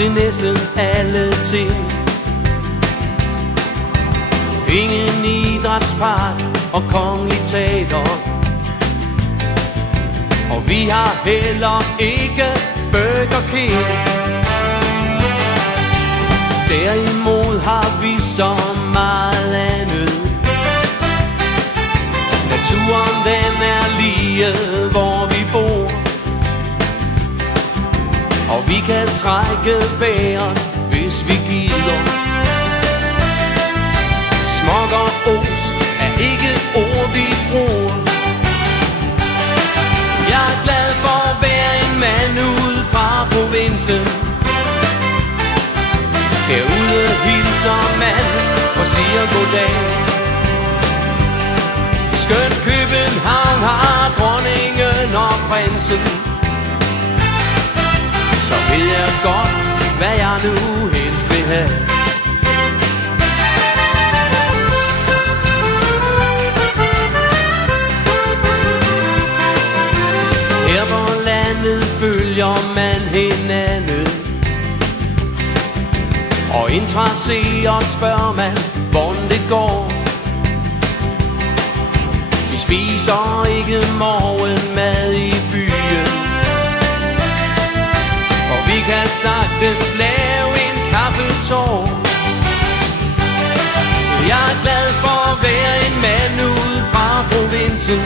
til næsten alle ting. Ingen idrætspark og kongelig teater, og vi har heller ikke Burger King. Derimod har vi så meget andet. Naturen den er lige hvor vi bor, og vi kan trække vejret hvis vi gider. Smok og os er ikke ord vi bruger. Jeg er glad for at være en mand ude fra provinsen. Herude hilser man og siger goddag. I skønt København har dronningen og prinsen. Så ved jeg godt, hvad jeg nu helst vil have. Her på landet følger man hinanden, og interesseret spørger man, hvordan det går. Vi spiser ikke morgenmad i byen, og vi kan sagtens lave en kaffetår. Jeg er glad for at være en mand ude fra provinsen.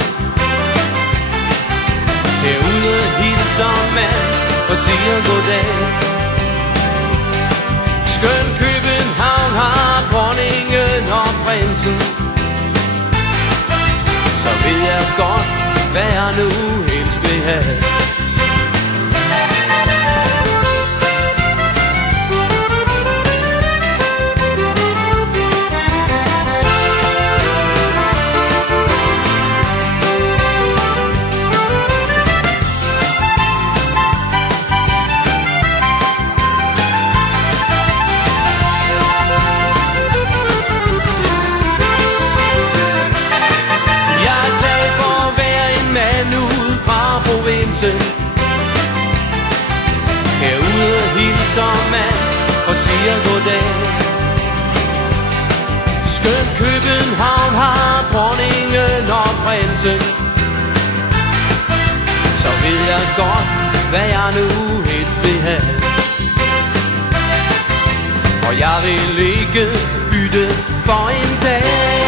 Herude hilser man og siger goddag. Skøn København har dronningen og prinsen. Så ved jeg godt, hvad jeg nu helst vil have. Herude hilser man og siger goddag. Skøn København har dronningen og prinsen. Så ved jeg godt, hvad jeg nu helst vil have. Og jeg vil ikke bytte for en dag.